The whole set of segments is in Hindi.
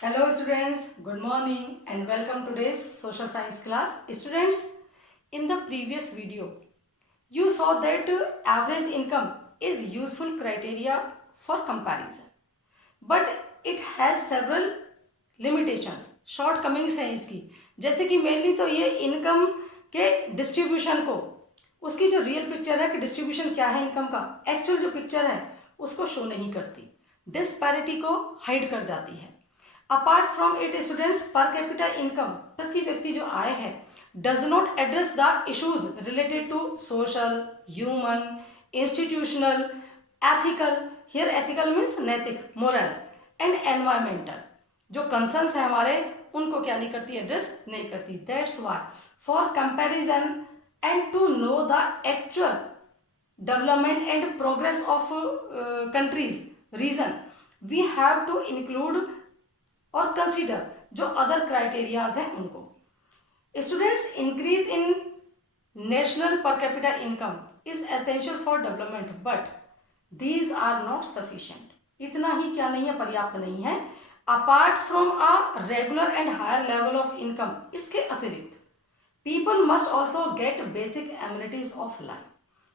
Hello students, good morning and welcome to today's social science class. Students, in the previous video, you saw that average income is useful criteria for comparison. But it has several limitations, shortcomings हैं इसकी. जैसे कि मेनली तो ये इनकम के डिस्ट्रीब्यूशन को, उसकी जो रियल पिक्चर है कि डिस्ट्रीब्यूशन क्या है इनकम का, एक्चुअल जो पिक्चर है उसको शो नहीं करती, डिस्पैरिटी को हाइड कर जाती है. Apart from it students per capita income, प्रति व्यक्ति जो आय है, does not address the issues related to social, human, institutional, ethical, here ethical means नैतिक, मोरल एंड एनवायरमेंटल जो कंसर्न्स है हमारे, उनको क्या नहीं करती, एड्रेस नहीं करती. That's why for comparison and to know the actual development and progress of countries region we have to include और कंसीडर जो अदर क्राइटेरियाज हैं उनको. Students, increase in national per capita income is essential for development but these are not sufficient. इतना ही क्या नहीं है, पर्याप्त नहीं है. Apart from a regular and higher level of income, इसके अतिरिक्त people must also get basic amenities of life.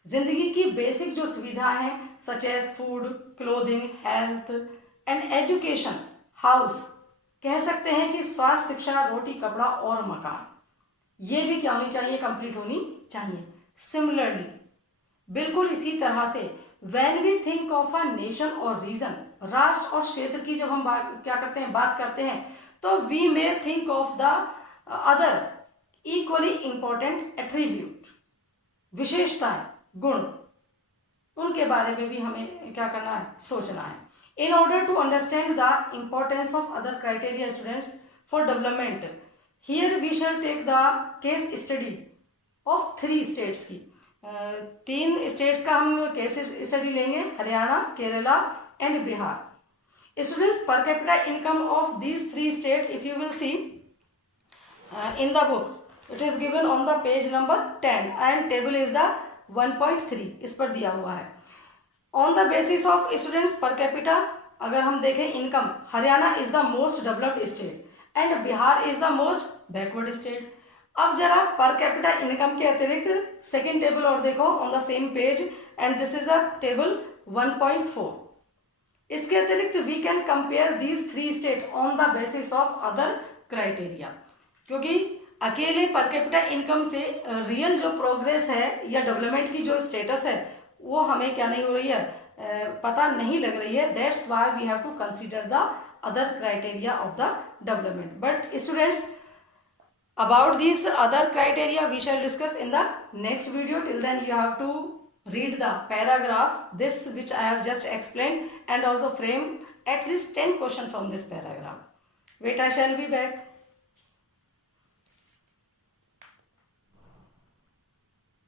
जिंदगी की बेसिक जो सुविधाएं हैं such as food, clothing, health and education, house, कह सकते हैं कि स्वास्थ्य, शिक्षा, रोटी, कपड़ा और मकान, ये भी क्या होनी चाहिए, कंप्लीट होनी चाहिए. सिमिलरली, बिल्कुल इसी तरह से when we think of a nation और रीजन, राष्ट्र और क्षेत्र की जब हम क्या करते हैं, बात करते हैं, तो we may think of the other equally important attribute, विशेषताएं, गुण, उनके बारे में भी हमें क्या करना है, सोचना है. In order to understand the importance of other criteria students for development, here we shall take the case study of 3 states की. 3 states का हम केस स्टडी लेंगे, Haryana, Kerala and Bihar. Students, per capita income of these 3 states, if you will see in the book, it is given on the page number 10 and table is the 1.3, इस पर दिया हुआ है. On the basis of students per capita, अगर हम देखें income, Haryana is the most developed state and Bihar is the most backward state. अब जरा पर कैपिटा इनकम के अतिरिक्त सेकेंड टेबल और देखो on the same page and this is a table 1.4. इसके अतिरिक्त we can compare these 3 state on the basis of other criteria, क्योंकि अकेले पर कैपिटा इनकम से रियल जो प्रोग्रेस है या डेवलपमेंट की जो स्टेटस है वो हमें क्या नहीं हो रही है, पता नहीं लग रही है. That's why we have to consider the other criteria of the development. But students, about this other criteria we shall discuss in the next video. Till then you have to read the paragraph this which I have just explained and also frame at least 10 questions from this paragraph. Wait, I shall be back.